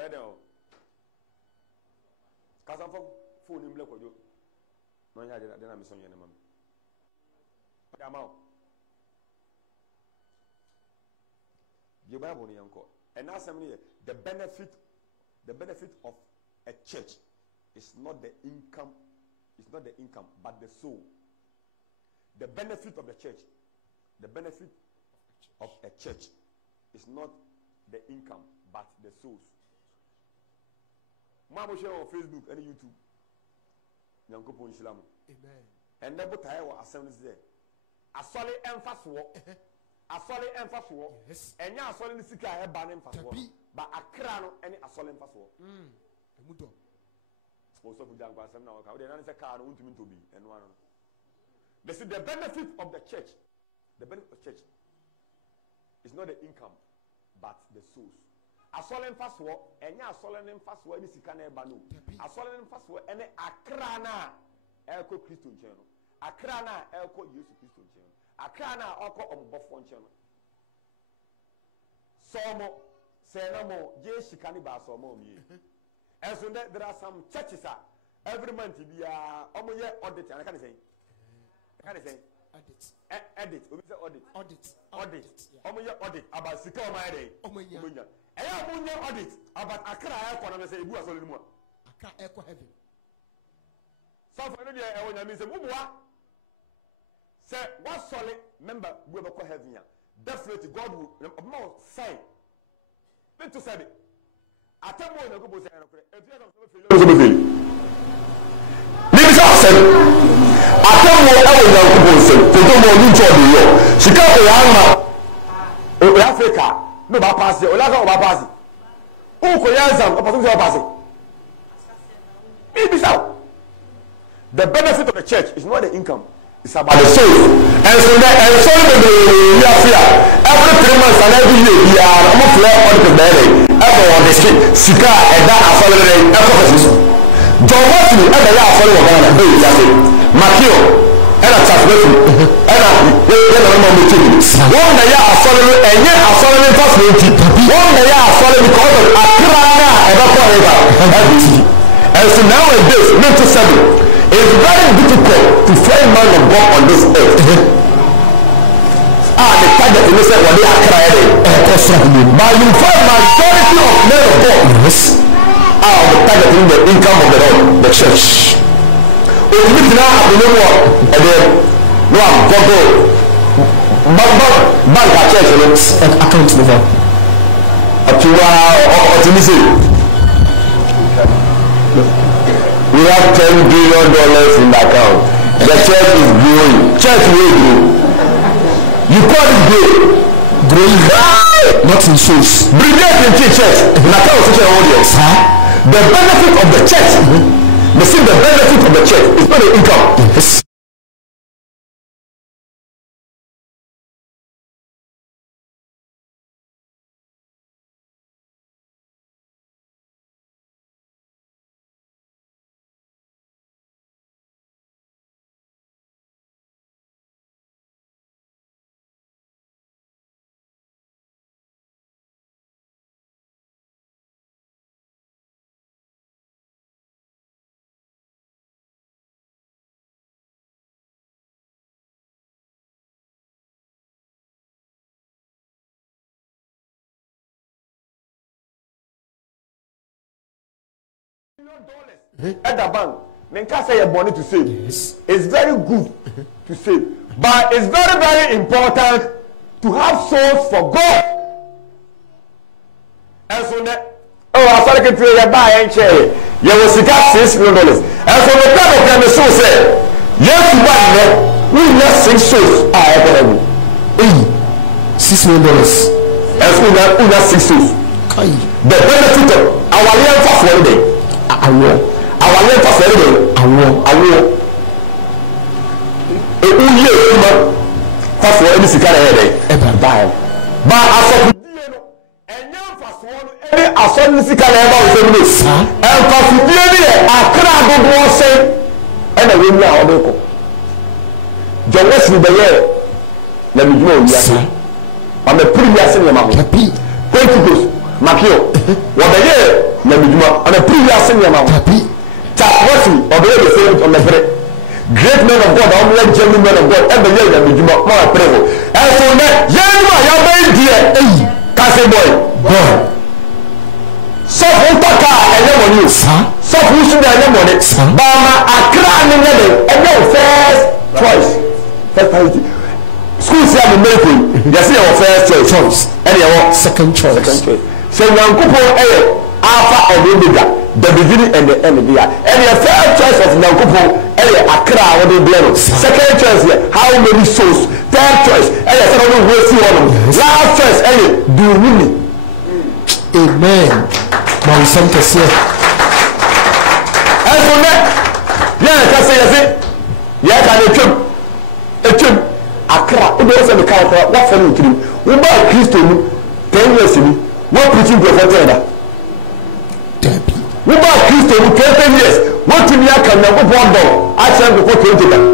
where they are. Casa phone in black or you. No, I didn't. I'm sorry, ma'am. I'm out. You buy one uncle. And now, the benefit of a church is not the income. It's not the income, but the soul. The benefit of the church, the benefit of a church is not the income, but the souls. Mama share on Facebook and YouTube. Nyankopon Shilamu. Amen. And never tire what assemblies there. A solid emphasis war. A solid emphasis war. Yes. And ya solid sika a ban emphasis war. But a crown any a solid emphasis war. Also for Jango Assembly now. They don't say car want to be and one. They see the benefit of the church. The benefit of the church is not the income, but the souls. A solemn fast war, and ya solemn fast war, any Sikane Banu. A solemn fast war, and a crana, Elko Christian channel. A crana, Elko use Christian channel. A crana, Elko on Buffon channel. Somo, Senamo, J. Shikani Basomo. And so there are some churches every month we are almost audit, and I can't say. Audit. We say audit. Audit about Sika Omai. Omunya. I have audit about Accra Airport and say Bua Solimu. Accra Airport heaven. So for the I want to say Mubua. Say what solid member we will call heaven. Definitely God will more sign. Then to say it. Atamo na go bo say na kure. Etu ya so be fail. Ni bi so say. Atamo e wo na go bo say. Ko to mo ni cho de yo. Sika ko ya ma. O Africa no ba pass. O la ga o ba pass. O ko ya zam, o pass o pass. Ni bi so. The benefit of the church is not the income. It's about the soul. And so the fear. Every 3 months and every year we are almost left on the bed. Ever on the street, Sika and that are following ever. John Wesley and the last following Ghana, Makio and a Chaswell and a one day are following and yet are following possibility. One day are following because of Accra and and so nowadays, mental 7. It's very difficult to find man of God on this earth. The target is not what they are crying. But you find majority of men of God are the target in the income of the Lord, the church. If you now have no more, and then no bank at church, account to them. We have $10 billion in the account. The church is growing. Church will grow. You call it growing. Not in souls. Brilliant in church. In account of such an audience. The benefit of the church. The benefit of the church is not the income. Yes. At the bank, men can't say your money to save. Yes. It's very good to save, but it's very, very important to have souls for God. And so that I started to pay your buy and share. You will see $6 million. And so the God of the soul said, yes, we have 6 souls. $6 million. And so we have 6 souls. The benefit of our life for one day. Our life for one day. For any secret headache. But as of a sudden sick and possibly a crowd was saying, and a woman now. John Wesley, the year, let me know, yes, I'm a previous cinema. Pentecost, Makio, what the year, nyamedwuma ana previous nyama ho Chakwasi obey the same on the bread. Great men of God, only genuine men of God, every year that we do more prayer. And so that you are dear, Cassie boy. So who talk and no money, so who should have no money? Bama Accra and no first choice. First priority. School say I'm American. They say our first choice. And your second choice. So young couple Alpha and Omega. The beginning and the end of the year. And your third choice of Nankupo, Accra, what they do. Second choice, how many souls? Third choice, someone will see one. Last choice, do really. Amen. Now, some can say. And for that, can say, can a chum. Accra, it was a car, what for you? We buy Christian 10 years in what preaching to we bought Christo who 10 years. What to me I can never bond on. I said before 20 years.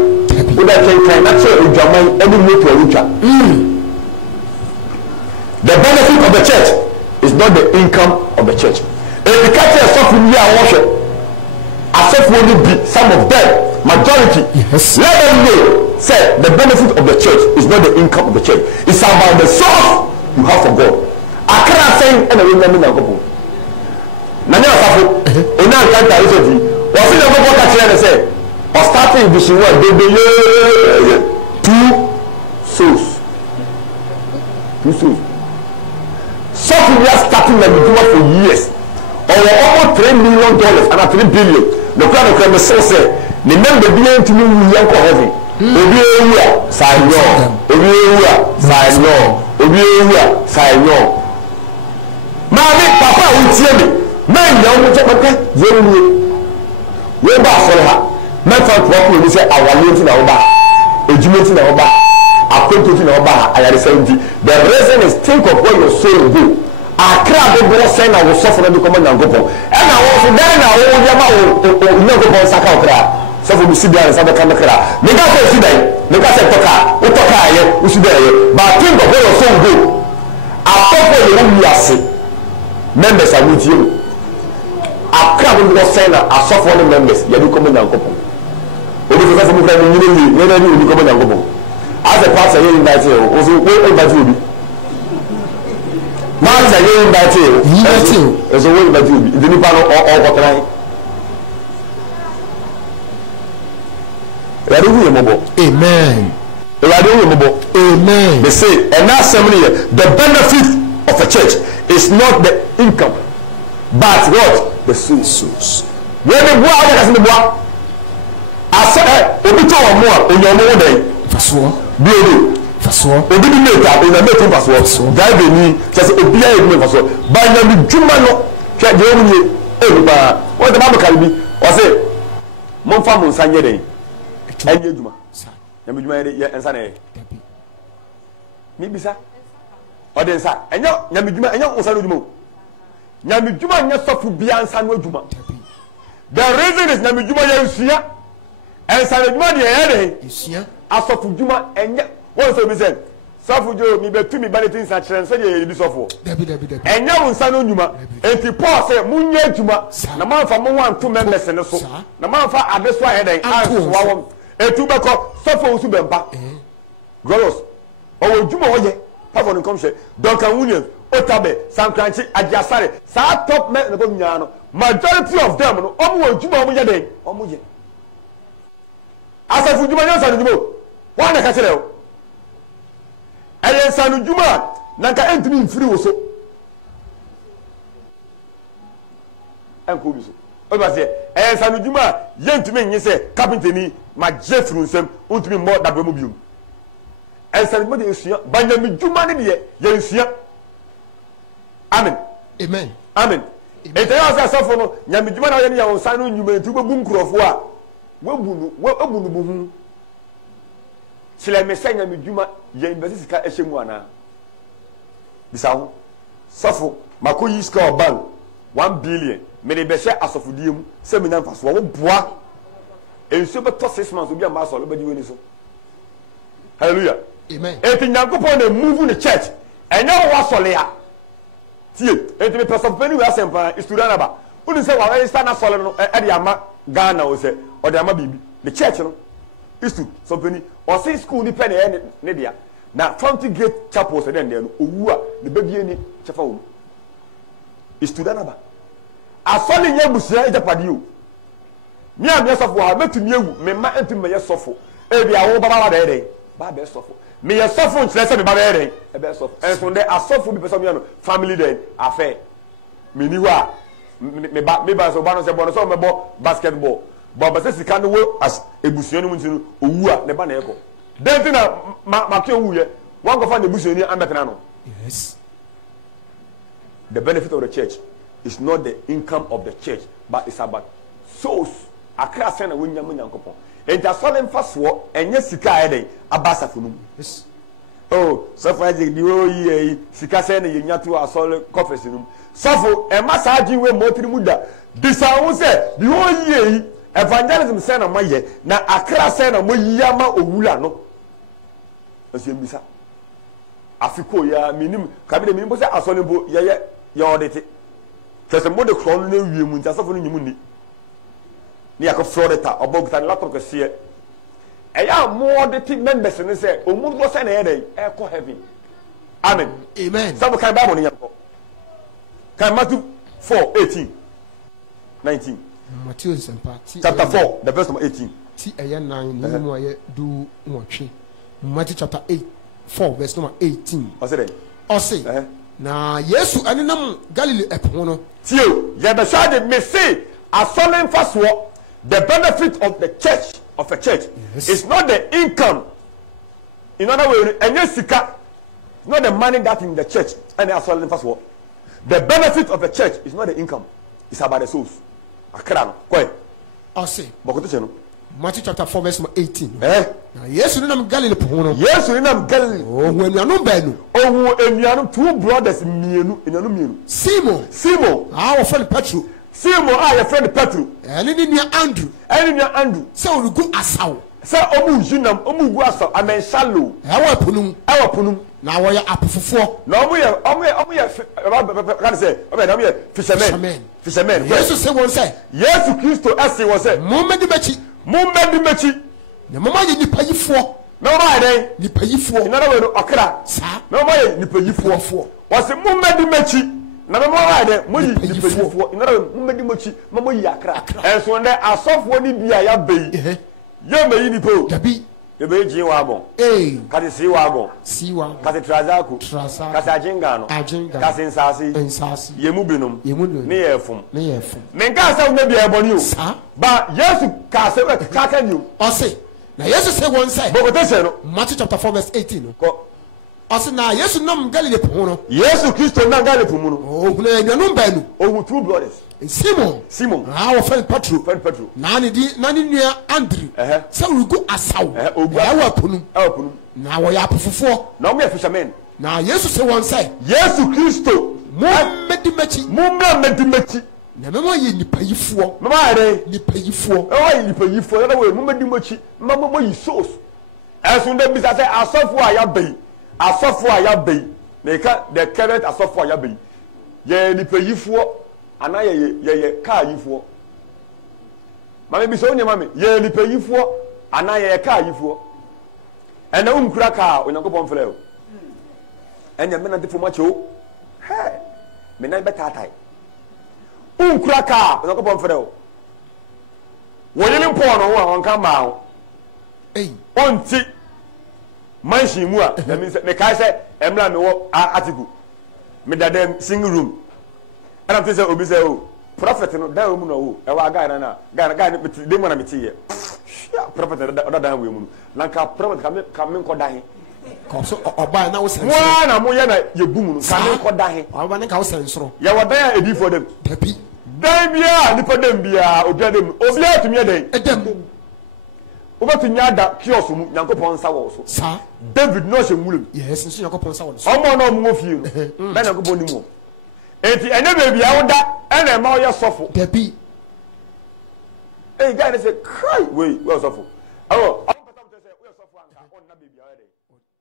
When I can naturally German every new to a richer. The benefit of the church is not the income of the church. If the catch yourself in your worship, I said will be some of them, majority. Yes. Let them know, say the benefit of the church is not the income of the church. It's about the source you have for God. I cannot say and I remember now. Nanya Safo, Ona Kanta Isoti, was in the book at say, or starting with the two souls. So we are starting the Meduma for years. Or almost $3 million and $3 billion. The crown of the soul say, remember being to me, young heavy. Obi sign no, Obi sign no, Obi sign no. Mommy, Papa will tell me. Man, young Japan, you back for her. My father will say, I want you in our bar, a judgment in our bar, a quintet in our bar. I had 70. The reason is think of where your soul go. I crab the boss saying I will suffer the command and go. And I was then I will never go Saka crab. So we sit there and have a camera. Make us see that. Make us say, Toka, Utoka, we should there. But think of where your soul go. I thought where you are sick. Members are with you. I can't be saying I suffer the members. You do come in and couple. If you have a you come in and couple. As a pastor, you invite you. Also, wait about you. Master, you invite you. As a way about you. The new panel or what I. Amen. Amen. They say, and now somebody, the benefit of a church is not the income, but what? The souls. When the boy is in the boy, I said, Obi to more in your mother. Faswa. Beauty. Faswa. Obi the later in the meeting Faswa. That they need just Obi in Faswa. By the Jumano, check the only everybody. What the Bible can be? Or say, Monfa Monsanya Day. And you, Juma. Yamujuma and Sunday. Maybe, sir. Or then, sir. And Yamujuma and your Osalumo. Nyamijuma nya sofu bia nsa no adwuma. The reason is nyamijuma ya nsua. Ensa adwuma de yere. Nsua. Asofu dwuma enye. Won so be say, sofu jo mi betu mi baneti nsa kire nsa de bi sofu. Debi. Enye won nsa no adwuma. Enti Paul say munya adwuma na manfa mo wan to members ne so. Na manfa adeso aheden anso wawom. Etu beko sofu usu bempa. Glorious. Owo adwuma wo ye. Papa no come say, Duncan Williams Otabe, Sankranchi, Ajasare, sa top men no go nyano. Majority of them no omo ejuma omo yede, omo ye. Asafu juma nyo sanu jumo. Wa na ka kire o. Eye sanu juma na nka entimi mfiri wo so. Enko bi so. O ba se eye sanu juma ye entimi nyi se carpenter ni ma jefru nsem, ontimi mo dabwe mo biom. Eye sanu juma de esua, banyami juma ne de ye esua. Amen. Amen. Amen. Ete ya sa safo no nyamedwuma na ye ne ya wonsan no nyuma ntu bebu nkrofo a wabunu buhu. Sile mesa nyamedwuma ye investi sika ehemu ana. Bisawo. Safo makoyi sika oban 1 billion me de be share asofodie mu se me namfaso wo boa. Enso be to 6 months obi am aso lo be diwe ni so. Hallelujah. Amen. Ete nyankopon na move in the church. Enye wo asole ya. Tie, enti me person pani we asempa isturanaba. unu say wa register na sole no e de ama Ghana o say o de ama bibi the church no is to something or say school ni pen ne dia na Fountain Gate Chapel say den no owu a the baby ni chefa wo is to danaba asole nya busia ejapade o mi am yesofo ha metumi ewu me ma entumi me yesofo e bia wo baba wa de ba be sofo me yesofo nkyere se me ba be e be sofo enso de asofo bi person mi no family den affair me ni wa me ba so ba no se bo no so me bo basketball bo ba se sika no wo as ebusuan no ntinu owu a ne ba na eko den ti na ma ke owu ye wan go fa na ebusuan ni ambetena no. Yes. The benefit of the church is not the income of the church, but it's about souls. Akra sena wonya mu Nyankopon. Enta sole mfaso enye sika eden abasafo no. Yes. Oh, so far the ye sika sena ye nya to asole conference no. Sofo e masaji we motiri muda. Disa wo se the whole ye evangelism sena maye na akra sena mo yiyama owula no. Asiembisa. Afiko ya minim kabide minim bo se asole bo ye audit. Fese mo de kron na wie mu nta sofo no nyimu ni. Ni akọ Florida obogta laptop ko sie eya mo de team members ne say omu do say na ye e ko heaven. Amen. Amen. Sabu kan Bible ni yanko. Kan Matthew 4:18 19. Matthew chapter 4 the verse number 18. Ti eya 9 ni mu aye du nwotwe. Matthew chapter 4 verse number 18. O say o say na Yesu anenam Galilee epo no. Tio, ye be shade me say asolen faso. The benefit of the church, of a church, yes, is not the income. In other words, not the money that in the church. And that's all the first word. The benefit of the church is not the income. It's about the souls. Akran, go ahead. I'll say. Matthew chapter 4 verse 18. Yes, you know Galilee. Yes, you know Galilee. Oh, when you know Benu. Oh, and you are two brothers in Mienu. Simon. Our friend Petru. Simon, your friend Petru. And in Andrew. Andrew. So we go asaw. Say omu jinam, omu gu asaw. Amen shallow. Ewa punum. Na wo ya apofofo. Na omu ye can say, omu ye fishermen. Jesus say one say. Yesu Kristo ase wo say. Mummedi mechi. Na mama ye nipa yifo. Na mama ye nipa yifo. In other words, okra. Sa. Na mama ye nipa yifo. Was mummedi mechi. Na mama wade mo yi nipayifo inara mmedi mochi mama yi akra enso nde asofo ni bia ya bei ye meyi nipo dabi ye be jin wa bon kase si wa gon kase trazako kase ajinga no kase nsasi ye mu binom ne ye fum men ka sa una bia eboni o ba Yesu ka se ka ka ni o se na Yesu say one say bogote se no Matthew chapter 4 verse 18 ko Asina Yesu nam Galilee po no. Yesu Kristo nam Galilee po mu no. Oh, na enyanum ba nu. Oh, two brothers. Simon. Our friend Petru. Na ni nua Andrew. So we go asaw. Ewa ponu. Na wo ya apofofo. Na we fishermen. Na Yesu say one say. Yesu Kristo. Mo medimachi. Na memo ye nipa yifo. Mama ere. Nipa yifo. Ye nipa yifo. Na we mo medimachi. Mama mo yi souls. Esunde bisa say asofo ayabei. Asofo ayabei. The current asofo ayabei. Ye nipa yifo. Ana ye car yifo. Mama bi so nya mama ye nipa yifo. Ana ye car yifo. Ena umkura car onyankopon frɛ o. Enya me na de fo o. He. Me na betatai. Umkura car onyankopon frɛ o. Woyele mpo no ho a wonka ma ho. Onti mansion mu a na me kai sɛ emra me wo article. Me dadam single room. And I'm saying, Obi say, oh, prophet no da omu no wo. E wa guy na guy no dey mo na meti ye. Prophet da da we mu. Lanka prophet kam me nko da he. Ko so oba na wo sen. Wa na mo ye na ye bum no kam me nko da he. Oba ne ka wo sen soro. Ye wa dan edi for them. Dabi. Dan bia ni pa dem bia obi dem. Obi atumi den. Edem. Obetumi ada kiosk mu Nyankopon nsa wo so. Sa. David no hye mulem. Yes, nso Nyankopon nsa wo so. Omo na omo fie no. Na Nyankopon ni mu. Enti ene baby awuda ene ma oye sofo dabi guy dey say cry we sofo awo person say we sofo anka on na baby awuda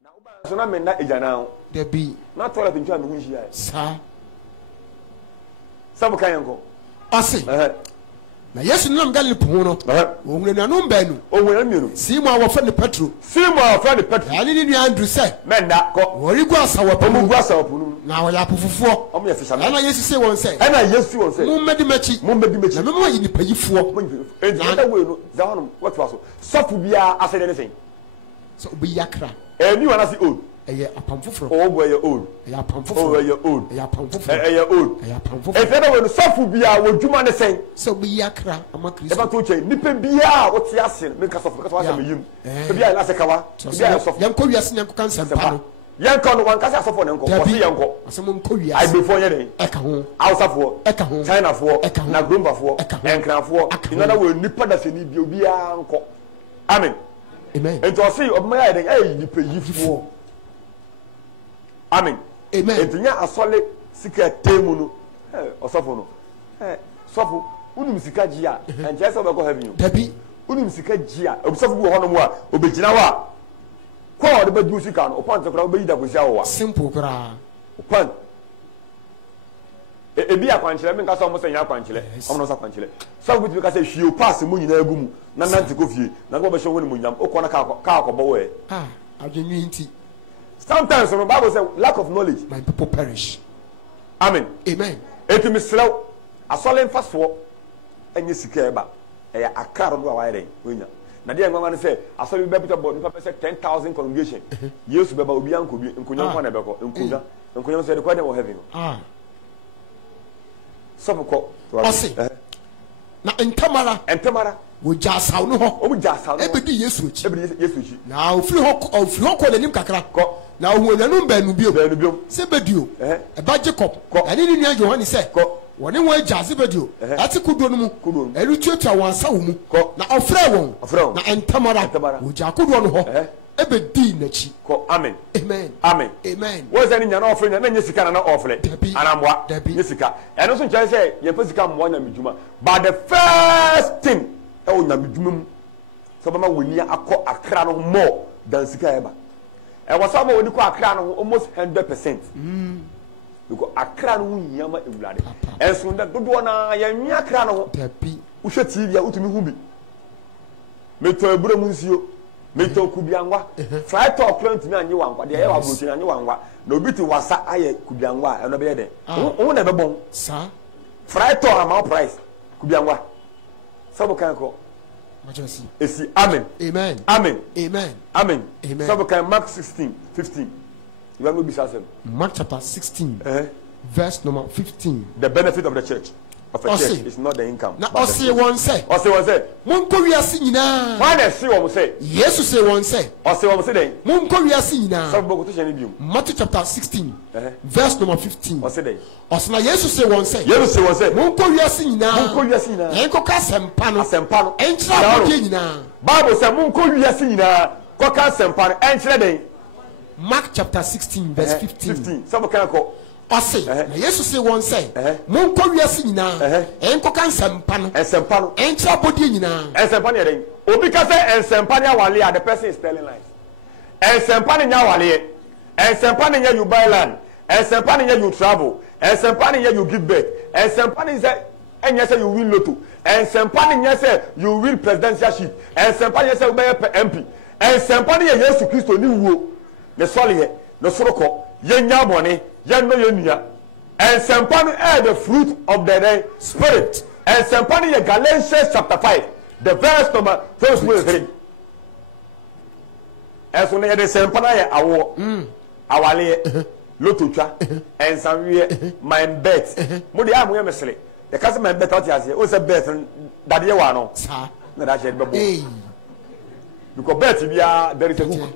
na uba so na me na ejana dabi na toilet ntua me hunhia sa sabu kan yanko ɔse na yesu nam galile po ho no ohun anuanom baanu Simon a wɔfrɛ no Petro ɛne ne nua Andrew sɛ wɔre gu asawa po mu na wɔyɛ apofofoɔ ɛna yesu se wɔn sɛ mommɛdi m'akyi na mɛma yɛ nipayifoɔ sɔfo biara asɛ de ne sɛn sɛ obɛyi akra ɛni wana si old ɛyɛ apam foforɔ ɔwɔ ɛyɛ old ɛyɛ apam foforɔ ɛyɛ old ɛyɛ apam foforɔ ɛyɛ old ɛyɛ apam foforɔ ɛfɛ dɛ wɔn sɔfo biara wɔ dwuma ne sɛn sɛ obɛyi akra ama kristo ɛbɛ to kyɛn nipa biara wɔte ase mi nka sɔfo kasa wɔasɛ mi yim ebi ayɛ lase kawa ebi ayɛ sɔfo yɛn kɔ wiase yɛn kɔ ka nsɛmpa no yɛn kɔ no wɔn kasa asɔfo ne nkɔ wɔsi yɛn kɔ asɛm nkɔ wiase ayibefoɔ yɛ dɛ ɛka ho hausafoɔ ɛka ho chinafoɔ ɛka ho nagrombafoɔ ɛnkranfoɔ inana wɔ nipa dasani bi obiara nkɔ amen amen nti ɔsi ɔbɛn ayɛ dɛ ɛyɛ nipa yifoɔ amen amen nti nya asɔle sika temu no ɔsɔfo no sɔfo unum sika gye a nkyɛn sɛ ɔbɛkɔ heaven o dabi unum sika gye a obisɔfo bi wɔ hɔ nom a obɛgyina hɔ a kɔ a ɔde bɛdu sika no ɔpɔn te koraa ɔbɛyi da kɔsi awɔ wa simple koraa ɔpɔn ebi akwankyerɛ mi nka sɛ ɔmo sɛ nya akwankyerɛ ɔmo no sɛ akwankyerɛ sɔfo bi tumi ka sɛ hwie paase mu nyinaa egu mu na nante kɔ fie na nkɔ bɛhyɛ wɔn ne mu nyam okɔ na kaa akɔbɔ wɔ yɛ adwene nti sometimes the Bible says lack of knowledge my people perish amen amen eti mislew asɔle mfasoɔ enye sika eba ɛyɛ akra do a wayɛ den onya na deɛ ngwa ne sɛ asɔle bi bɛpita bɔ nipa pɛ sɛ 10,000 congregation yesu bɛba obi anko bi nkonya nkwa na bɛkɔ nkonya sɛ de kwa de wɔ heaven sɔfo kɔ ɔse na ntamara wogya asaw no hɔ ɔmo gya asaw no ebedi yesu akyi na ofiri hɔ kɔ n'anim kakra na ohun anuanom baanu bio sɛ bedio ɛba Jacob ɛne ne nua Yohane sɛ wɔne wɔn agya Zebedio ɛte kodoɔ no mu ɛretuatua wɔn asa wɔ mu na ɔfrɛ wɔn na ntamara wogya kodoɔ no hɔ ebedi n'akyi amen amen amen amen wɔn sɛ ne nya na ɔfrɛ nya na nye sika na ɔfrɛ anamboa nye sika ɛno nso nkyɛn sɛ yɛn fɛ sika mmoa nyame dwuma but the first thing ɛwɔ nyame dwuma mu sɛ ɔbɛma wɔn ni akɔ akra no more than sika ɛba ɛwɔ sɛ ɔbɛma wɔn ni kɔ akra no almost 100%. Because akra no ho nyama ewurade ɛnso nda dodoɔ na yɛnwe akra no ho wohwɛ TV a wotumi hu bi metɔ ebura mu nsuo metɔ kubiangwa fry talk plant mi anye wangwa deɛ ɛyɛ wa brokin anye wangwa na obi ti wasa ayɛ kubiangwa ɛno bɛyɛ dɛ wo na bɛbɔn sa fry talk amount price kubiangwa sabo kan ko esi amen amen amen amen amen sabo kan Mark 16:15 you want to be certain Mark chapter 16 verse number 15 the benefit of the church of a church is not the income na ɔse wɔn sɛ monkɔ wiase nyinaa wɔn na se wɔn sɛ yesu se wɔn sɛ ɔse wɔn sɛ dɛn monkɔ wiase nyinaa sɛ bɔkɔ to hyɛ ne biom Matthew chapter 16 verse number 15 ɔse dɛn ɔse na yesu se wɔn sɛ monkɔ wiase nyinaa ɛnkɔka asɛmpa no ɛnkyerɛ abɔdeɛ nyinaa bible sɛ monkɔ wiase nyinaa kɔka asɛmpa no ɛnkyerɛ dɛn Mark chapter 16 verse 15 sɛ bɔkɔ kɔ ɔse na yesu se wɔn sɛ monkɔ wiase nyinaa ɛnkɔka nsɛmpa no ɛnkyerɛ abɔdeɛ nyinaa nsɛmpa no yɛ dɛn obi ka sɛ nsɛmpa no awale a the person is telling lies nsɛmpa no nyɛ awaleɛ nsɛmpa no nyɛ you buy land nsɛmpa no nyɛ you travel nsɛmpa no nyɛ you give birth nsɛmpa no nyɛ ɛnyɛ sɛ you win lotto nsɛmpa no nyɛ sɛ you win presidentialship nsɛmpa no nyɛ sɛ wobɛyɛ MP nsɛmpa no yɛ Yesu Kristo ne wuo ne sɔleɛ ne sorokɔ yɛnya bɔne yɛn no yɛ nua nsɛmpa no the fruit of the spirit nsɛmpa no yɛ Galatians chapter 5 the verse number 23 ɛso no yɛde nsɛmpa no yɛ awoɔ awaleɛ lototwa nsanweɛ mind bet mo de a mo yɛ mesere yɛka sɛ mind bet ɔte aseɛ o sɛ bet dadeɛ wɔ ano na da hyɛ de bɛbɔ because bet biara there is a hook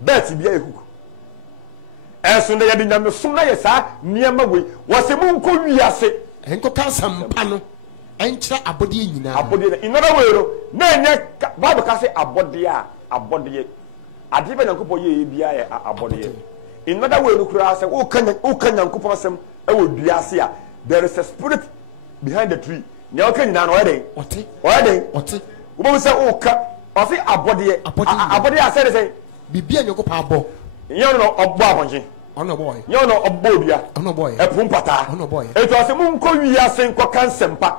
bet biara a hook ɛso no yɛde nyame som na yɛ saa nneɛma wei wɔsɛ mo nkɔ wiase ɛnkɔka asɛmpa no ɛnkyerɛ abɔdeɛ nyinaa abɔdeɛ in other way no na ɛnyɛ Bible ka sɛ abɔdeɛ a abɔdeɛ adeɛ bɛ nyankopɔn yɛ biara yɛ abɔdeɛ in other way no koraa sɛ woka nyankopɔn asɛm ɛwɔ dua ase a there is a spirit behind the tree nea woka nyinaa no ɔyɛ den wobɛhu sɛ woka ɔse abɔdeɛ a sɛ de sɛ biribia nyankopɔn abɔ nyɛ no ɔbɔ abɔnkye ono boy nye no obobia ono boy epum pata ono boy eto ase mu nko wi ase nko kan sempa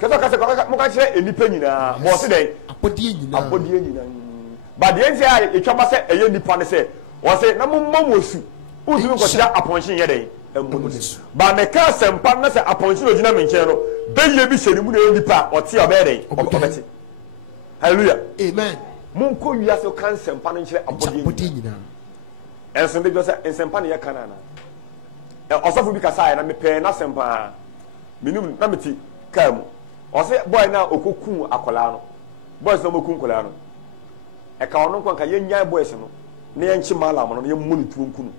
keso ka se mo ka kire enipa nyina bo se den apodie nyina ba de ense a etwa se eye nipa ne se wo se na mo mosu uzu nko kira aponshin ye den emunesu ba me ka sempa na se aponshin ogina me nche no beye bi se ni mu na nipa oti obere obeti hallelujah amen mu nko wi ase kan sempa no nkire apodie nyina enso de jo se ensempa ne ye kanana osofo bi kasa ya na me pe na sempa minum na meti kam o se boy na okokun akola no boys na mokun kola no e ka ono nko kan ye nya boys no na ye nchi mala mo no ye mu ni tuonkunu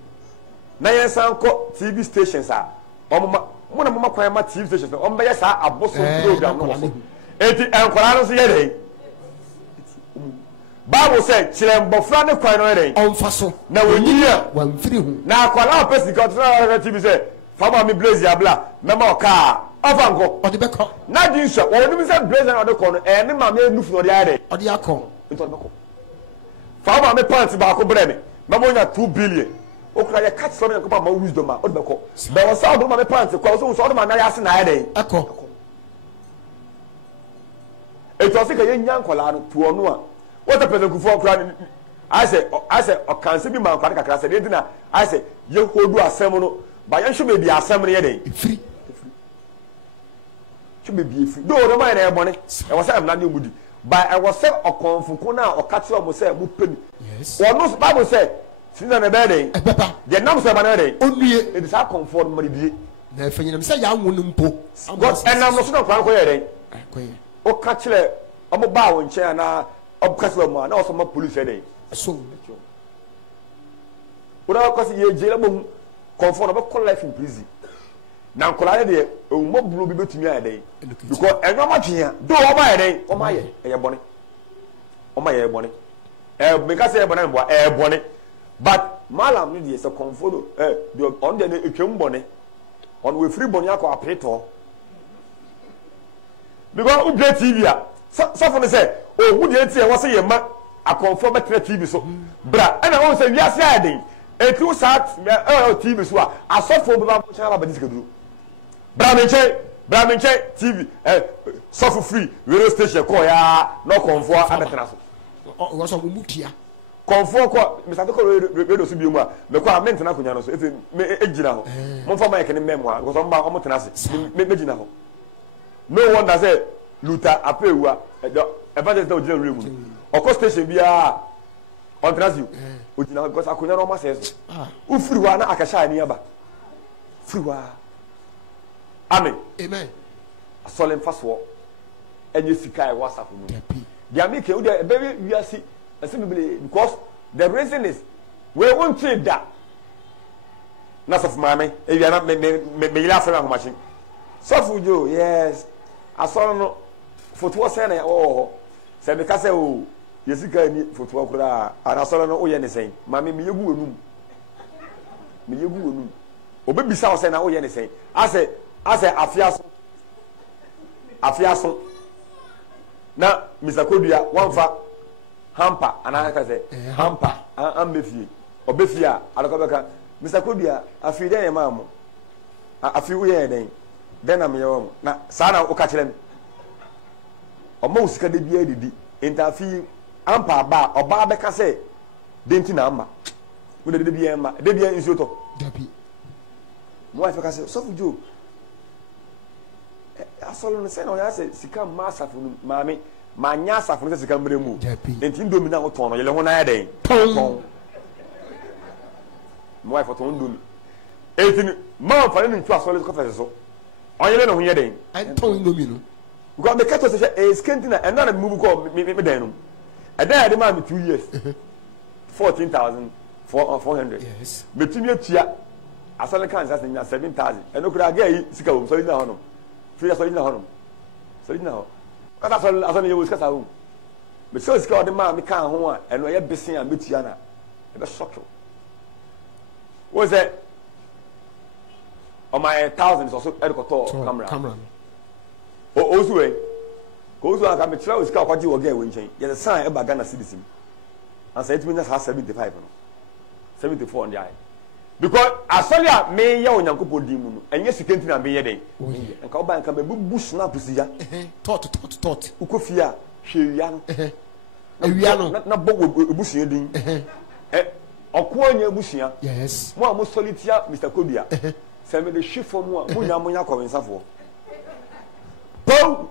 na ye san ko TV stations a omma mo na mama kwan ma TV stations no omba ye sa aboso program no so eti enkola no so ye dey Bible say chilem bofra ne kwan no ye dey onfa so na wonyia wamfiri hu na akola person ka to TV say fama mi blaze ya bla na ma oka afanko odi beko na di nso woni mi say blaze na odi ko no ne ma me nufu no odi ade odi akọ nto beko fama mi pants ba ko bre me na mo nya 2 billion okura ye catch so me ko ma wisdom ma odi beko be wo sa odi ma me pants ko so odi ma na ya se na ade akọ eto se ka ye nya nkola no to onu a what a person kufu okura ni I say o kanse bi ma nkwade kakra se de na I say ye hodu asem no ba ye hwe be bi asem no ye den free hwe be bi free do no ma na e bone e was am na ne mudi ba e was o konfuko na o katse o mo se mo pemi yes ono Bible say sinna na be den papa de nam so ba na den onue e di sa comfort mo die na efanyina se ya nwonu mpo God enam no so na kwan ko ye den ko ye o ka kire o mo ba wo nche na o katse mo na o so ma police den so ura ko si ye jela mo comfort no be call life in prison na nkola de o mo bulu bi betumi ayede because enyo ma twia do o ma ayede o ma ye eye bone o ma ye bone me ka say e bone mbo e bone but malam ni de se comfort de on de etwem bone on we free bone akọ apreto because u great TV a so for me say o hu de tie wo say ye ma akonfo betre TV so bra e na won say wiase ayede etu sat TV so a asofo be ba chama ba disikaduru bra menche TV suffer free radio station ko ya no konfo abetena so o so mutia konfo ko Mr. Toko radio so bi mu a me ko amentena konya no so efe me ejina ho mo fa mic ni memo a because o mo tena se me jina ho no wonder say Luther apewa evangelist da ojina remu o ko station bia on transit ojina because akonya no ma se so u free wa na akasha ni aba free wa amen asole mfaso enye sika e WhatsApp no dia make you dey very wiase assembly because the reason is we won't trade that na sof mame e bia na me yila afra ho machine sofu jo yes asole no football say na se me ka say o yesika ni football kura ana asole no o ye ne sen mame me yegu wonum obebisa o say na o ye ne sen ase afiaso na Mr. Kodua wanfa hamper anaka say hamper ambefie obefia adokobeka Mr. Kodua afi den yemamo afi uye den na meyo na sana o ka kire me omo usika de bia didi entafi hamper ba oba beka say denti na amba wo de bia amba de bia insuto dabi mo wife ka say so fujo asolo no se na ya se sika ma asafo maame ma nya asafo no se sika mremu enti ndomi na oton no yele ho na ya den ton mo wife oton ndomi enti ma fa ne ntu asolo ko fese so onyele no ho ye den ton ndomi no go me kato se e skentina and na move ko me den no e dan ya de ma me 2 years 14,400 yes betumi atua asolo kan sa 7,000 eno kura ga yi sika wo so ina hono free so ina hono so ina ho kata so ye wo sika sa wo me so sika o de ma me kan ho a eno ye besin a metua na e be shock wo say o my 1,000 so educator camera o so we ko so aka me tira wo sika o kwaji wo ga we nchen ye the sign e ba Ghana citizen and say it means 75 no 74 on the eye because asɔre a meyɛ onyankopɔn din mu no ɛnyɛ sika nti na meyɛ den nka woba nka mɛbubu snap si ya tot wokɔ fie a hwɛ awia no na bɔ ebusua din ɔko anya ebusua yes mo a mo solitia Mr. Kodua sɛ mede hwe fam a monya kɔwensafoɔ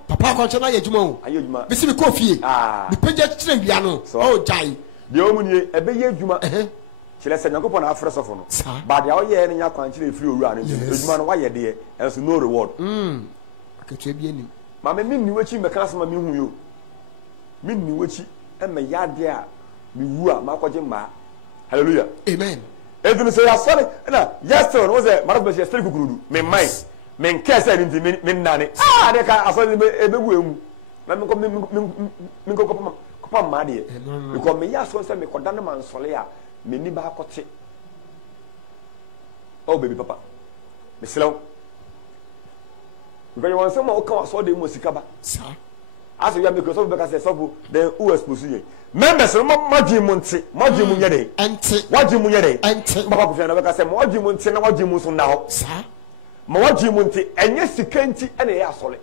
papa akɔnkyɛ no ayɛ adwuma o bɛsi me kɔ fie mepagya kyerɛ awia no gyae deɛ ɔmu nie ɛbɛyɛ adwuma kyerɛ sɛ nyankopɔn na afrɛ sɔfo no baade a ɔyɛ no nya kwankyerɛ ɛfiri owura no nti adwuma no wayɛ deɛ ɛnso no reward akatua bi anim ma me menni wakyi mɛka asɛm a mehu yo menni wakyi ɛmɛyɛ adeɛ a mewu a makɔgye mmaa hallelujah amen ɛdunu sɛ yɛasɔre na yɛstere no wo sɛ mara bɛhyɛ yɛstere kukurudu memman menkɛɛ sɛ ne nti mennane adeɛ ka asɔre ɛbɛgu emu na menkɔpa mmaa deɛ because meyɛ asɔre sɛ mekɔda ne ma nsɔre a m'ani baakɔte baby papa mesrɛ wo nkɔnyɛ wɔn nsɛm a woka asɔre de mu sika ba asɛ wia mekɔ sɔfo bɛka sɛ sɔfo then wo expose yɛ members no madwe mu nte madwe mu nyɛ dɛ ɛnte wadwe mu nyɛ dɛ ɛnte papa kofia na bɛka sɛ ma wadwe mu nte na wadwe mu so nna hɔ ma wadwe mu nte ɛnyɛ sika nti ɛna ɛyɛ asɔre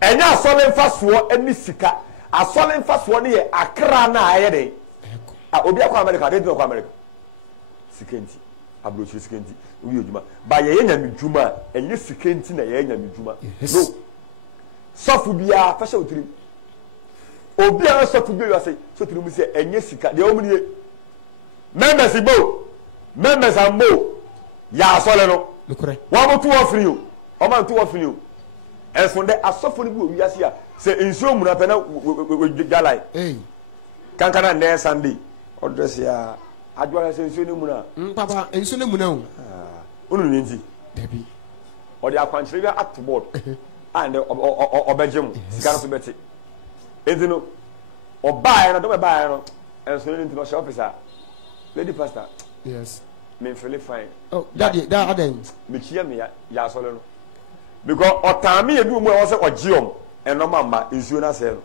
ɛnyɛ asɔre mfasoɔ ɛne sika asɔre mfasoɔ no yɛ akra na ayɛ dɛ obi akɔ America de akɔ America sika nti aburokyire sika nti obi odwuma ba yɛyɛ nyame dwuma ɛnyɛ sika nti na yɛyɛ nyame dwuma no sɔfo biara fɛhyɛ otirim obi a sɔfo bi wase so tirim sɛ ɛnyɛ sika deɛ ɔmo nie members ambo ya asɔre no wɔn mo to wɔ firi o wɔn mo to wɔ firi o ɛso de asɔfo no bi wɔ wiase a sɛ nsuo mu na pɛ na gala kankana nɛɛ Sunday ɔdrɛsi a adwara sɛ nsuo ne mu na papa nsuo ne mu na o onu ne nti dabi ɔde akwankyerɛ bi ato board and ɔbɛgye mu sika no so bɛte enti no ɔbaeɛ no dɔm ɛbaeɛ no ɛnso ne nti no ɔhyɛ officer lady pastor yes me feel fine daddy mekyia me ya asɔre no because ɔtaame yɛ du mu a wɔsɛ ɔgye ɔm ɛnɔm amma nsuo no asɛe no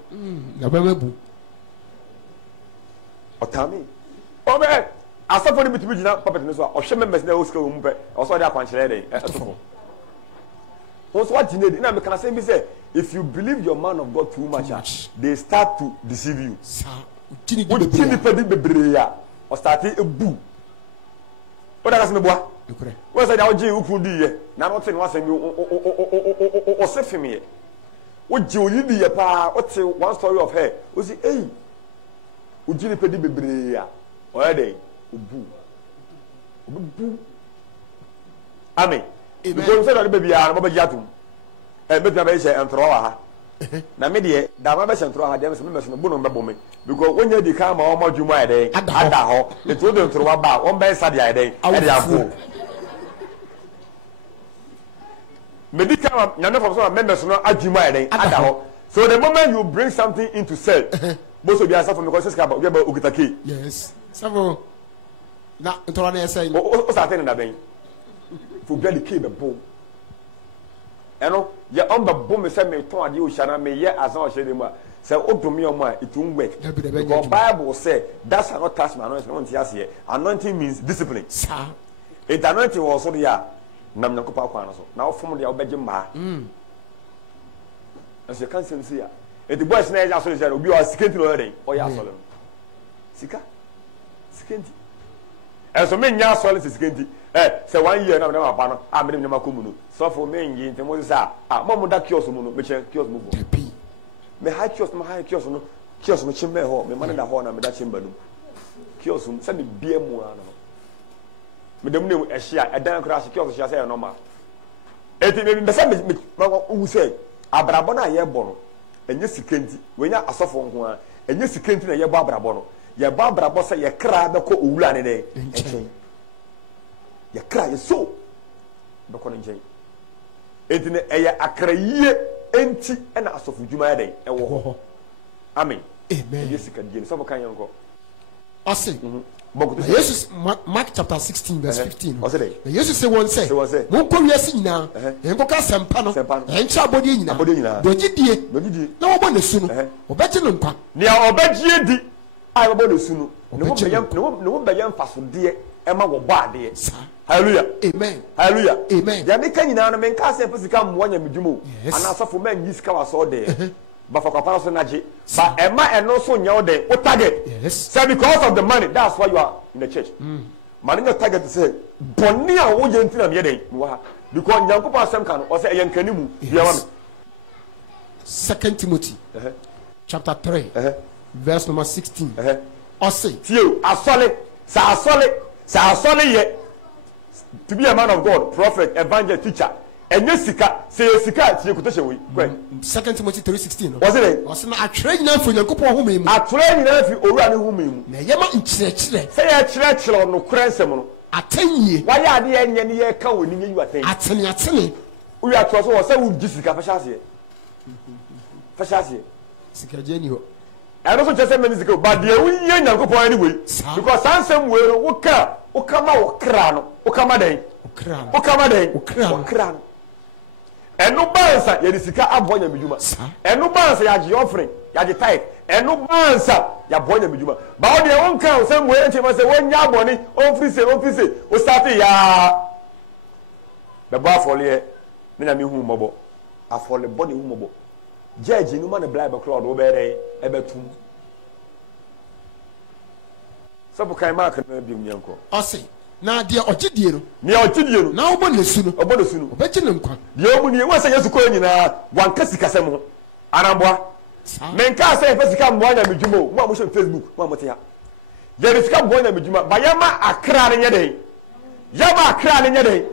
na bɛmabu ɔtaame ɔbɛ asɔfo no bitumi gyina puppet no so a ɔhwɛ members na ɛwɔ sika wɔ mu pɛ ɔsɛ ɔde akwankyerɛ dɛn ɛtofo wɔn so wagye ne di na mekana sɛ bi sɛ if you believe your man of God too much they start to deceive you wotini nipa di bebree a ɔstarte ebu ɔda ka sɛ meboa wɔn sɛ deɛ ɔgye ukun di yɛ na ɔte ne wasɛm bi ɔsɛ fim yɛ wogye oyi di yɛ paa ɔte one story of her ɔsi eyi wogye nipa di bebree a ɔyɛ dɛ obu amen because sɛ ɔde baabi a na bɛgye atom mɛtumi abɛhyɛ ntorɔ wɔ ha na me deɛ daama bɛhyɛ ntorɔ ha deɛ mesɛ memɛso no bono mbɛbɔ me because wonya di ka ma wɔma adwuma ayɛ dɛn ada hɔ nti wode ntorowa ba a wɔmbɛyɛ sa de ayɛ dɛn ɛde afo medi ka ma nyame fam so ma memɛso no adwuma ayɛ dɛn ada hɔ so the moment you bring something into cell most of the asafo me kɔ sɛ sika ba obi aba okita key yes safo na ntorowa na ɛsɛ o sa ate ne da bɛn fo bia de key bɛbɔ ɛno yɛ ɔmba bɔ me sɛ metɔn adeɛ ohyana meyɛ asan ɔhyɛ de mu a sɛ wodome ɔmo a it won't work because Bible say that shall not touch my anointing no nti aseɛ anointing means discipline it anointing wɔ so deɛ a nam Nyankopɔn akwan no so na wofom deɛ wobɛgye mmaa ɛso yɛka nsɛm si a ɛnti boys na ɛyɛ asɔre hyɛ no obi a sika nti na ɔyɛ den ɔyɛ asɔre no sika nti ɛso menya asɔre sɛ sika nti sɛ 1 year na mena maba no a mede mnyama kɔ mu no sɔfo menyi nti mo sɛ a mo da kiosk mu no mekyɛ kiosk mu fo me ha kiosk no kiosk no kyemmɛ hɔ me ma ne da hɔ na meda kyemba no kiosk mu sɛ me bia mu a no mede mu ne ɛhye a ɛdan koraa hye kiosk hyɛ sɛ yɛ normal enti me sɛ me wu sɛ abrabɔ no a yɛbɔ no ɛnyɛ sika nti wɔnya asɔfo nko a ɛnyɛ sika nti na yɛbɔ abrabɔ no yɛbɔ abrabɔ sɛ yɛkra bɛkɔ owura ne dɛ nkyɛn yɛkra yɛso bɛkɔ no nkyɛn enti no ɛyɛ akra yie enti ɛna asɔfo dwuma yɛ dɛn ɛwɔ hɔ amen ɛyɛ sika die no sɛ wɔka yɛn nkɔ ɔse Jesus Mark chapter 16 verse 15 Jesus sɛ wɔn sɛ monkɔ wiase nyinaa yɛnkɔka asɛmpa no ɛnkyerɛ abɔdeɛ nyinaa dɔgyedie na wɔbɔ ne su no wɔbɛgye no nkwa nea ɔbɛgye di a wɔbɔ ne su no ne ho bɛyɛ mfasodeɛ Emma will bad there. Hallelujah. Amen. Hallelujah. Amen. Ya meka nyina no menka se physical mwonya medwumo. Ana asafo man yiska waso there. But for kapara so naje. But Emma eno so nya ode o target. Yes. So because of the money, that's why you are in the church. Man your target to say bonni a wo je ntina me den. Because nyankopon asem kan o say eyankanimu. Yes. 2 Timothy chapter 3 verse number 16. Ose. Tio asole ye to be a man of God, prophet, evangelist, teacher. And yes, say sika tie quotation we. 2 Timothy 3:16. Was it? Was na atwerɛ nyina fo Nyankopɔn home mu. Atwerɛ nyina fi owura ne home mu. Na yɛma nkyerɛkyerɛ. Say ya kyerɛkyerɛ no korɛnsɛm no. Atanye. Why ade enye ne ye ka woni nyi atan. Atene. We are to so say we sika fa hyase. Fa hyase. Sika je ni ho. I don't just say many sika, but the we nya Nyankopɔn anyway. Because sansɛm we no wo ka wo kra no. Wo kama den. Wo kama den. Wo kra no. Enu bansa ye sika abonya medjuma. Enu bansa ya je offering, ya je tithe. Enu bansa ya bonya medjuma. Ba o de won kan say we enti ma say won nya aboni, on free say, o start ya. Be bo afole me na me hu mobo. Afole body hu mobo. Judge nu ma na Bible crowd wo be re e betum. So bu kan mark na bi mnyanko. Ose na de ogidie no. Ne ogidie no. Na obo nesu no. Obo nesu no. Obeji ne nkwa. De omu ni we say Yesu ko nyina wanka sikasem ho. Anamboa. Menka say fasika mboa nya medjumo. Mo amushe Facebook, mo amote ya. Ye sika mboa nya medjuma. Ba yama akra ne nyede. Yama akra ne nyede.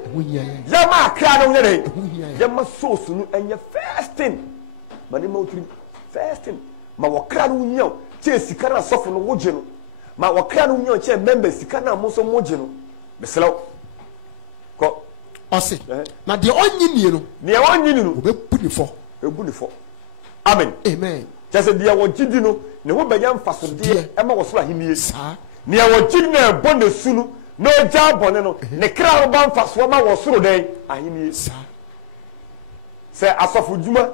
Yama akra ne nyede. Yama sauce no enye first thing. Mani ma utri first thing. Ma wakra no nyaw. Che sika na sofo no woje no. Ma wakra no nyaw che member sika na mo so moje no. Beselaw. Ko ose na de onyini no. Ne onyini no. Obepu ni fo. Ebu ni fo. Amen. Amen. Just dia wo gidi no ne ho banya mfasode e ma wo so ahimie. Sa. Ne wo gidi na bo ne sunu no ja bone no ne kra ba mfaso ma wo soro den ahimie. Sa. Se asofo djuma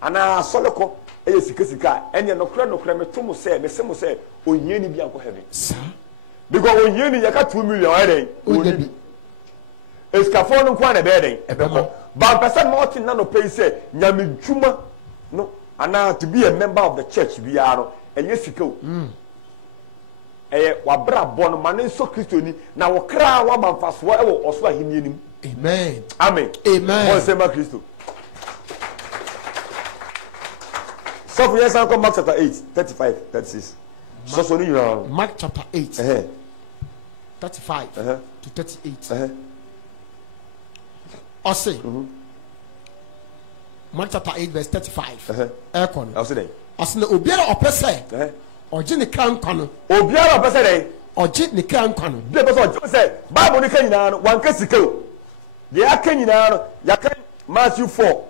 ana asoleko eye sika ene no kra meto se mo se ohiani bi anko heaven. Sa. Because ohiani yaka 2 million ere oni. Eskafo no kwa na be den e be ko. Ba person not na no pay say nyame djuma no. And now to be a member of the church, we are a yesiko. Wabra born man so Christian. Now we cry one man fast whatever or so him. Amen. Amen. Amen. One same Christo. So for yes, Uncle Mark chapter 8, 35, 36. So you Mark chapter 8, 35 to 38. I say. Mark chapter 8 verse 35. Ekon. I say. Asna obiara opese. Oje ne kan kwa no. Obiara opese dey. Oje ne kan kwa no. Dey person oje say Bible ne kan nyina no wan ka sika o. Dey aka nyina no ya kan Matthew 4.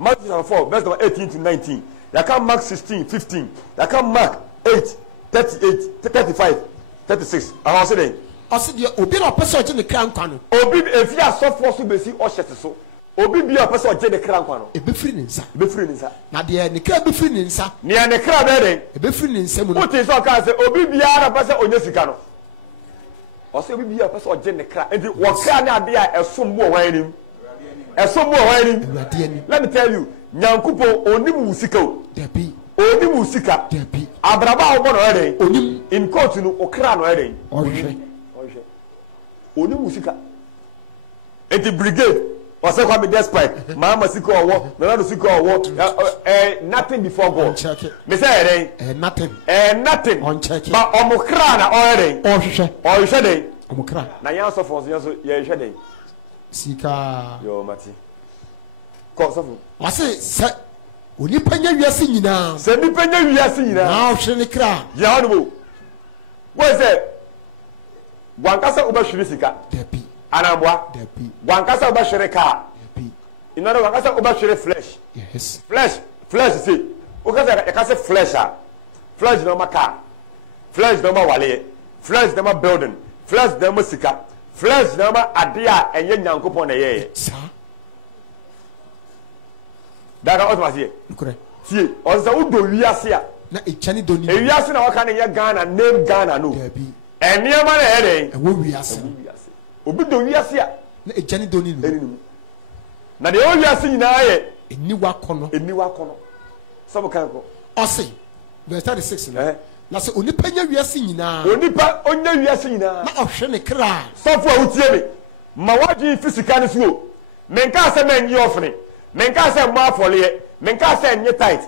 Matthew 4 verse 18 to 19. Ya kan Mark 16, 15. Ya kan Mark 8, 38, 35, 36. I say dey. Ose dey obiara opese oje ne kan kwa no. Obi efi asofo so besi o hyete so. Obi bia pese oje de kra nkwa no ebefiri ne nsa na de ne kra befiri ne nsa ne ne kra be den ebefiri ne nsa mu no uti so ka se obi bia na pese onye sika no o se obi bia pese oje ne kra enti wo kra ne ade a esom bo wan nim let me tell you nyankupo onim usika o debi onim usika debi abraba obo no ere onim in court no o kra no ere ohwe onim usika enti brigade was say come despite mama sika owo na no sika owo nothing before God check it me say nothing on check it but omokra na oyere ohwe dey omokra na yan so for so ye hwe dey sika yo mati ko so fu wase se oni panya wiase nyina se ni panya wiase nyina na ohwe ne kra ya no bo we say wankasa ubashiri sika debi anamboa debi wankasa ubashiri ka debi inoro wankasa ubashiri flesh yes flesh see ukasa yakase flesh no maka flesh no ma wale flesh no ma building flesh no ma sika flesh no ma ade a enye nyankopon na yeye sa daga otmasie nkure tie onza udo wiase a na echani doni wiase na waka na ye Ghana name Ghana no debi eniama na ere e wo wiase obi do wiase a na ejani do ni nu na de o wiase nyina ye eniwa kono so kan ko ose verse 36 na se onipa nya wiase nyina onipa onya wiase nyina na ohwe ne kra sofo a utie me ma waji physical ne suo menka se menyi ofne menka se mo afole menka se nye tight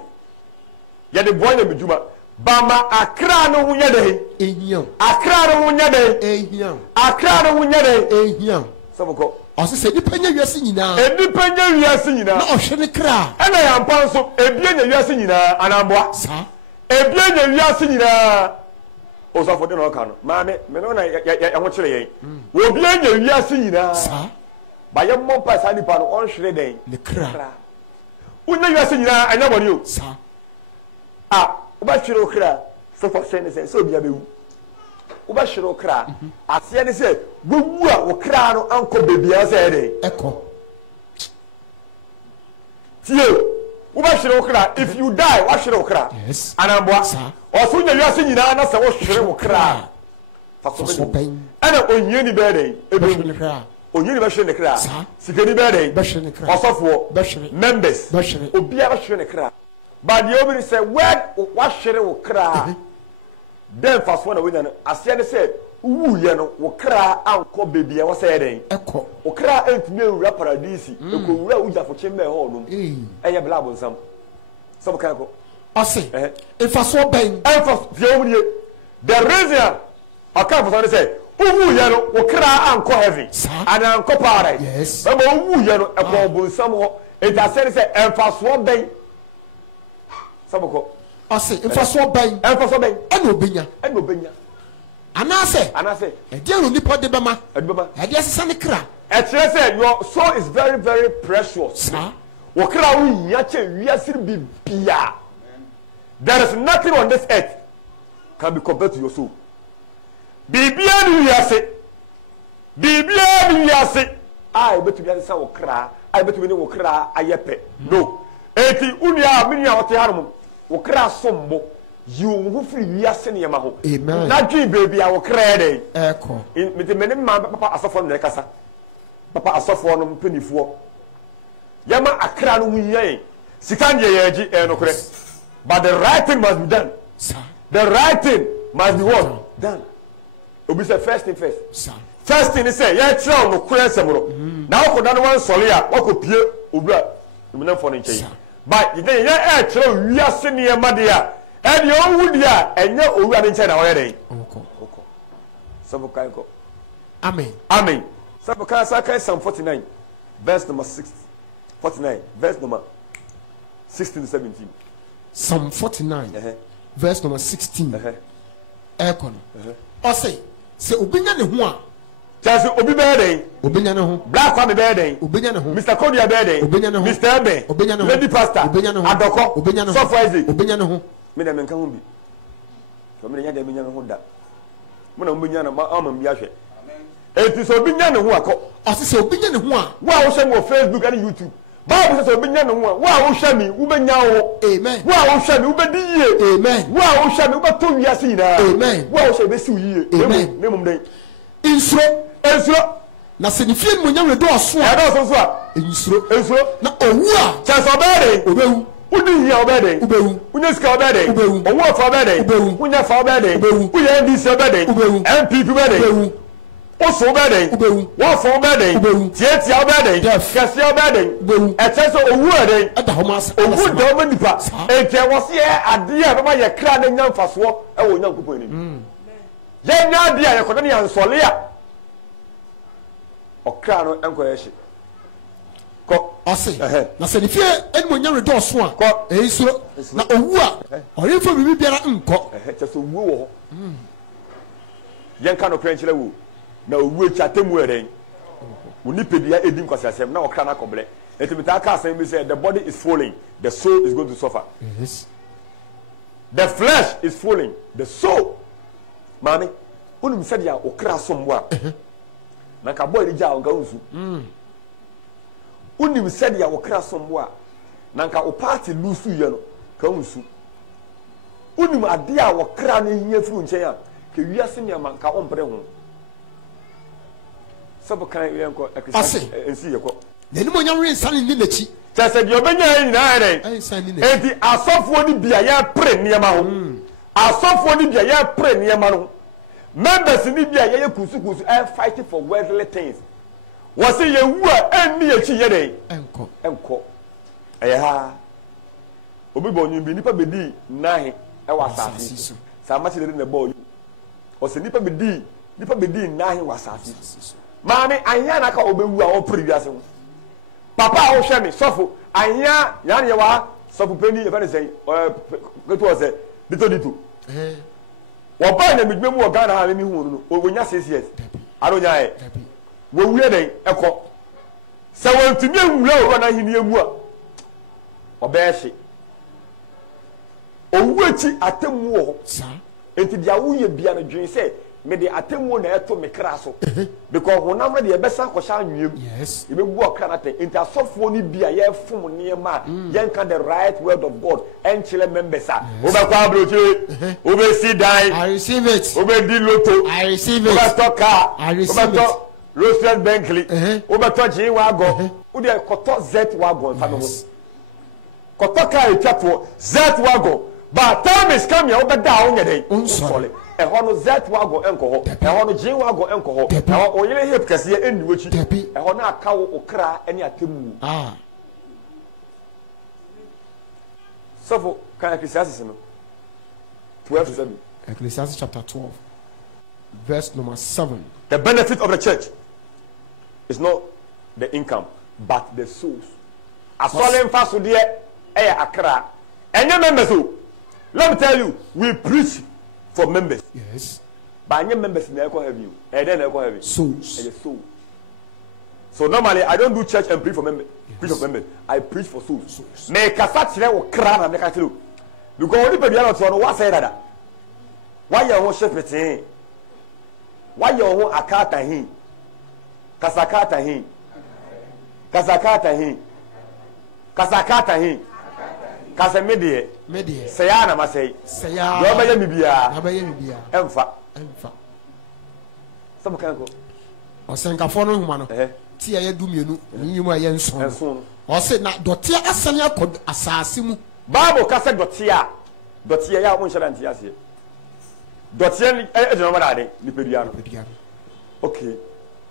ye de boy na biduma bama akra no hunya de ehiam akra no hunya de ehiam akra no hunya de ehiam sofo ko ose se nipa nya wiase nyina enipa nya wiase nyina na ohwe ne kra ena ya mpa so ebie nya wiase nyina anamboa sa ebie nya wiase nyina osafo de no ka no maame me no na ya ho kire yen obi nya wiase nyina sa ba ye mompa sa nipa no on hwere den ne kra unya wiase nyina anya boni o sa uba hwere okra so for say ne say so bia bewu uba hwere okra ase ne say gbowu a okra no anko bebia say den eko tie uba hwere okra if you die wa hwere okra yes anamboa oso nya wiase nyina na say wo hwere okra fa so ben ana onye ni be den ebe onye ni be hwere ne kra sikani be den osofo members obi a hwere ne kra but the obìnrin say word wa hwere wo kra then fast one we na ase ne say wu ye no wo kra anko bebia wo say den eko wo kra antumi ewura paradise eko wura ujafo chembe ho no eye bla bonsam so kan ko ase if aso ben fast the obìnrin the reason aka for say wu ye no wo kra anko heaven and anko paradise yes but wu ye no eko bonsam ho it has say fast one ben saboko ase mfaso ban ena obenya anase e dia no nipa de bema e dia sesa ne kra e kire say your soul is very very precious wo kra wo nya che wiasir bibia there is nothing on this earth can be compared to your soul bibia ni wiase ai betu wiase sa wo kra ai betu ni wo kra ayepe no eti unia minia wote harum wo kra sombo yi wo free wiase ne yema ho na dwi baby a wo kra dey eko mete menim ma papa asofo no kasa papa asofo no mpenifo yema akra no huye sika nje yeji no kre but the right thing must be done sir the right thing must be what done obi say first thing first sir first thing is say ya try no kra semro na wo koda no wan sole a wo ko pie obura imna fo no nche but then ya try wiase ne yema de a and you would ya and you over in China already. Okay. Sabukaiko. Amen. Amen. Sabukai Psalm 49, verse number 6. 49, verse number 16 to 17. Psalm 49, verse number 16. Ekon. Or say Obinya ne ho a. Just Obi Bede. Obinya ne ho. Black Kwame Bede. Obinya ne ho. Mr. Kodia Bede. Obinya ne ho. Mr. Ebe. Obinya ne ho. Lady Pastor. Obinya ne ho. Adoko. Obinya ne ho. Sofaizi. Obinya ne ho. Me na menka ho bi. So me nya de menya ne ho da. Mo na menya na ama mbi ahwe. Enti so obinya ne ho akọ. Asese obinya ne ho a. Wa wo hwe mo Facebook and YouTube. Bible says obinya ne ho a. Wa wo hwe mi wo benya wo. Amen. Wa wo hwe mi wo bedi yie. Amen. Wa wo hwe mi wo beto wiase ina. Amen. Wa wo hwe be si yie. Amen. Ne mum den. Insuro. Na se ni fie mo nya wedo oso a. Edo so so a. Insuro. Na owu a. Chance obede. Obewu. Udi ya obede. Ubewu. Unya ska obede. Ubewu. Owo fa obede. Ubewu. Unya fa obede. Ubewu. Uya NDC obede. Ubewu. MPP obede. Ubewu. Oso obede. Ubewu. Wo fa obede. Ubewu. Tietia obede. Kese obede. Ubewu. Echeso owu ade. Ada ho mas. Owu do ma nipa. Ete wo se ade a bema ye kra na nya mfaso e wo nya nkopon ni. Ye nya ade a ye kodo ne ansole a. Okra no enko ye hye. Ko ose na se ni fie eni mo nya wedo oso a. Insuro. Na owu a. Orifo bibi biara nko. Cheso owu wo ho. Yen ka no krenchire wo. Na owu chatemu eren. Uni pedia edim kwasiasem na okra na koble. Etimita ka asem bi say the body is falling, the soul is going to suffer. Yes. The flesh is falling, the soul. Mami, unu msedi ya okra somwa. Na ka boy rija onga unsu. Unu msedi ya okra somwa. Na ka o party lusu ye no ka unsu. Unu ade a okra na hia furu nchen ya ke wiase nneɛma nka ɔmpere ho sɛbo kan yɛnkɔ akristo ensi yɛkɔ n'anim onyam rensane ni n'akyi kyɛ sɛ deɛ ɔbɛnya nyinaa yɛrɛ enti asɔfoɔ no bia yɛpere nneɛma ho asɔfoɔ no bia yɛpere nneɛma no members ni bia yɛyɛ kusukusu fighting for worldly things wɔsi yɛwu a ɛnni akyi yɛ dɛ ɛnkɔ ɛyɛ ha obi bɔ ɔnyim bi nipa bedi nahe ɛwɔ asase so saa makyɛ de na bɔ ɔnyim ɔsɛ nipa bedi nahe wɔ asase so maame anya na ka obewu a ɔpere wiase ho papa a wohwɛ me sɔfo anya yan yɛ wa sɔfo peni yɛ fɛ ne sɛn ketu ɔsɛ dito wɔba na midwe mu wɔ Ghana ha me hu no wonya 6 years aronya ɛ wɔwuɛ den ɛkɔ sɛ wɔntumi nwura wɔ na hini emu a ɔbɛyɛ hye owu akyi atemu wɔ hɔ enti dia woyɛ bia no dwen sɛ me de atemu na ɛto me kra so because honam na de ɛbɛsa kɔhyɛ anwiem yɛbɛbu ɔkra na tɛ enti asɔfoɔ ni bia yɛfom nneɛma yɛnka the right word of God ɛnkyerɛ members a wobɛkɔ abrɔkyire wobɛsi dan I receive it wobɛdi loto I receive it wobɛtɔ car I receive it Roasted Bentley wobɛtɔ G wagon wode kɔtɔ Z wagon fa no ho kɔtɔ car etwato Z wagon but time is coming wobɛda a wonyɛ den onsɔle ɛhɔ no Z wagon ɛnkɔ hɔ ɛhɔ no G wagon ɛnkɔ hɔ ɛhɔ oyele hip kɛseɛ ɛnni wɔkyi ɛhɔ no aka wo okra ɛne atemu sɔfo kan Ecclesiastes no 12:7 Ecclesiastes chapter 12 verse number 7 the benefit of the church is not the income but the souls asɔle mfa so deɛ ɛyɛ akra ɛnyɛ members o let me tell you we preach for members yes but any members na ɛkɔ heaven and then ɛkɔ heaven souls and the soul so normally I don't do church and preach for members preach for members I preach for souls me kasa kyerɛ wo kra na me ka kyerɛ o because oni pɛdua na ɔtɔ no wa sɛ dada wa yɛ ho hyepete wa yɛ ho akata hin kasakata hin kasakata hin kasakata hin kasa medie sɛ ya na ma sɛ ya do ba yɛ mi bia ɛmfa sɛ kan ko ɔsɛnkafo no homa no ti ya du mienu ni yimu ayɛ nson ɔsɛ na dɔte asane akɔ asase mu bible kasa dɔte ya mo nhyɛ ntia ase dɔte ɛgyina ma dade nipadua no okay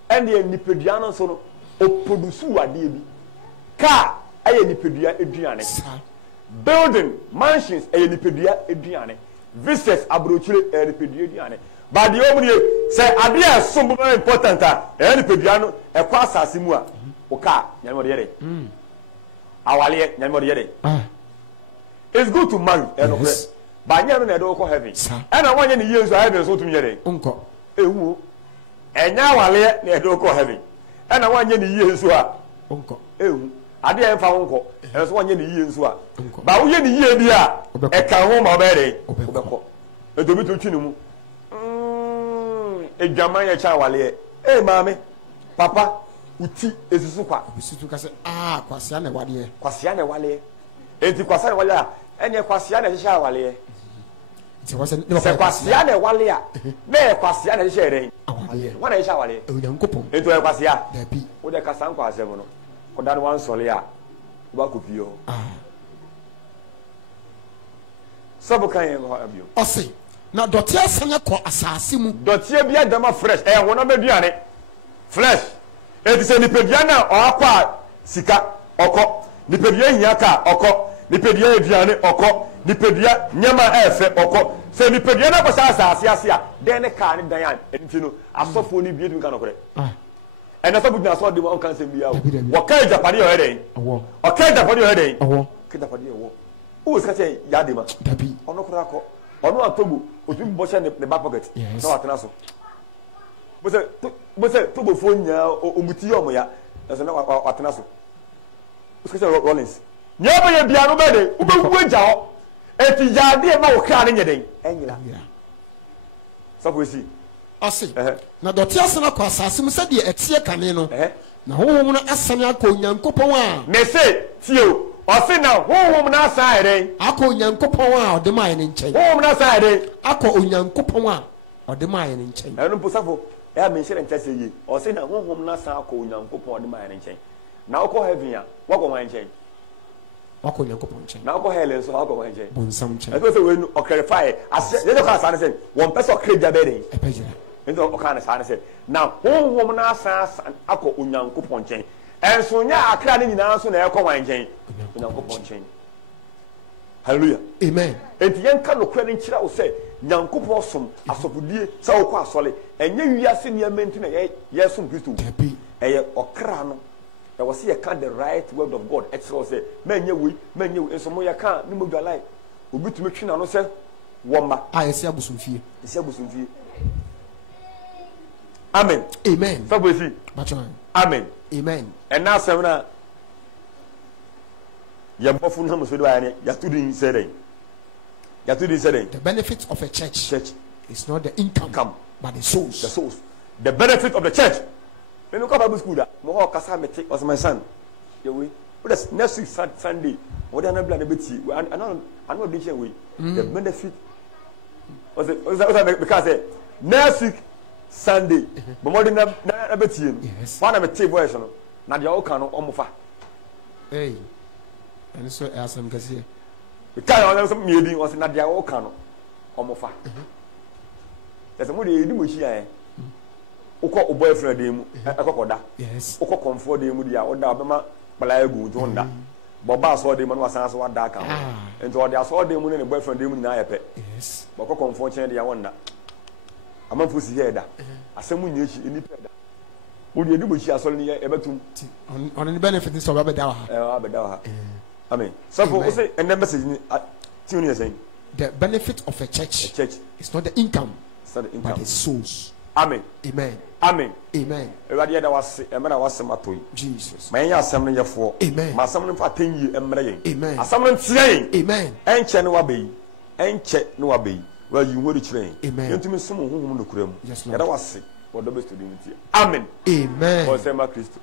ɛne nipadua no so no oproduce adeɛ bi car ɛyɛ nipadua aduane building mansions ɛyɛ nipadua aduane visitors abrochire ɛyɛ nipadua aduane but the omni say adeɛ so very important a ɛyɛ nipadua no ɛkɔ asase mu a o car nyame ɔde yɛ de awaleɛ nyame ɔde yɛ de it's good to marry ɛno hɛ but nyɛ no na ɛde kɔ heaven ɛna wɔnyɛ ne yie nso heaven so tumi yɛ de nkɔ ehu ɛnya awaleɛ na ɛde kɔ heaven ɛna wɔnyɛ ne yie nso a nkɔ ehu adeɛ ɛmfa ho nkɔ ɛnso wɔnyɛ ne yie nso a ba woyɛ ne yie bi a ɛka ho ma ɔbɛyɛ de ɔbɛkɔ ɛdobi to twi ne mu edwaman yɛ kyɛ awaleɛ maame papa uti esisusu kwa esisusu ka sɛ kwasia na waleɛ enti kwasia na waleɛ a ɛnyɛ kwasia na hyehyɛ awaleɛ sɛ kwasia na waleɛ a na yɛ kwasia na hyehyɛ ɛdɛn wɔn na hyehyɛ awaleɛ onyankopɔn enti ɔyɛ kwasia dabi wode kasa nkɔ asɛm no kɔda no wansɔle a wobakɔ pie hɔ sɛbo kan yɛ hɔ abio ɔse na dɔte asane kɔ asase mu dɔteɛ bi adama fresh ɛyɛ honam aduane fresh enti sɛ nipadua no a ɔakɔ a sika ɔkɔ nipadua hia ka ɔkɔ nipadua aduane ɔkɔ nipadua nyɛma ɛɛfɛ ɔkɔ sɛ nipadua no akɔhyɛ asase ase a dɛn ne kaa ne dan a ɛnti no asɔfoɔ no bie tumi ka nɔkorɛ ɛnɛ sɛ budina sɛ ɔde mu ɔnka nsɛm bia o wɔka agyapadeɛ ɔyɛ dɛn ɔka agyapadeɛ ɔyɛ dɛn ka agyapadeɛ ɛwɔ wowɔ sika kyɛ yɛade ma ɔno koraa kɔ ɔno atogo otumi bɔhyɛ ne back pocket na watena so bosɛ togofoɔ nyinaa ɔmuti yɛ ɔmo ya ɛsɛ na watena so wosika kyɛ Rollins nyɛ bɛyɛ bia no bɛde wobɛwu agya hɔ ɛti yɛadeɛ ma wo kra ne nyɛ dɛn ɛnyera sɛfo ɛsi ɔse na dɔte asane akɔ asase mu sɛdeɛ ɛteɛ kane no na honhom no asane akɔ onyankopɔn a ne se tie o ɔse na honhom no asan ayɛ dɛn akɔ onyankopɔn a ɔde ma ayɛ ne nkyɛn honhom no asan ayɛ dɛn akɔ onyankopɔn a ɔde maa yɛ ne nkyɛn ɛno mpo safo ɛyɛ menhyɛ ne nkyɛn sɛ yie ɔsɛ na honhom na san akɔ onyankopɔn ɔde maa yɛ ne nkyɛn na wokɔ heaven a wakɔ wɔn nkyɛn wakɔ onyankopɔn nkyɛn na wokɔ hell nso wakɔ wɔn nkyɛn bonsam nkyɛn ɛsɛ sɛ wɔn ɔkɛrɛfae asɛ yɛde kɔ asane sɛ wɔn pɛ sɛ ɔkɛrɛ gya bɛyɛ den ɛbɛgyina nti ɔka ne saa ne sɛ na honhom na san akɔ onyankopɔn nkyɛn ɛnso nyɛ akra ne nyinaa nso na ɛkɔ wɔn nkyɛn onyankopɔn nkyɛn hallelujah amen enti yɛn ka nokora ne nkyerɛ wo sɛ nyankopɔn som asɔfodie sɛ wokɔ asɔle ɛnyɛ wiase nneɛma nti na yɛsom kristo ɛyɛ ɔkra no ɛwɔ sɛ yɛka the right word of God ɛkyerɛ wo sɛ manyɛ wei nso mo yɛka ne mu dwalae obi tumi twe n'ano sɛ wɔmma a yɛsi abosomfie amen amen sɛ bɔsi amen amen ɛna asɛm no a yɛbɔfo no hamu so de wayɛ yɛato din sɛ dɛn the benefit of a church is not the income but the souls the benefit of the church me no Bible school da mo ho kasa mete was my son we what next week Sunday what dey na bla na beti I know dey share we the benefit was because next week Sunday but more than na beti no one na mete voice no na dey o kan no omofa and so asem kase because on some meeting was na dey o kan no omofa there's more dey di mo hia ukọ boyfriend dem ekokoda yes ukọ comfort dem dia oda obema kpala egu to nda boba so dem no wasan so wada ka ento ode aso dem ne boyfriend dem na ayepe yes boko comfort chen dia wonda amanfo si here da asemu nyechi enipa da odi edi bo chi aso ne ebetum on the benefit so abeda wa ha abeda wa ha amen so for say and message ni tune you saying the benefit of a church is not the income but the souls. Amen. Amen. Amen. Amen. Everybody that was matoi. Jesus. My ya asem no yefo. Amen. My asem no fa 10 year emre yen. Amen. Asem no tie. Amen. Enche no wabe. Enche no wabe. Well you hori kire. Amen. Yentumi som honhom no kura mu. Yes, Lord. Ya da wase. Wo do best to do. Amen. Amen. O se ma Kristo.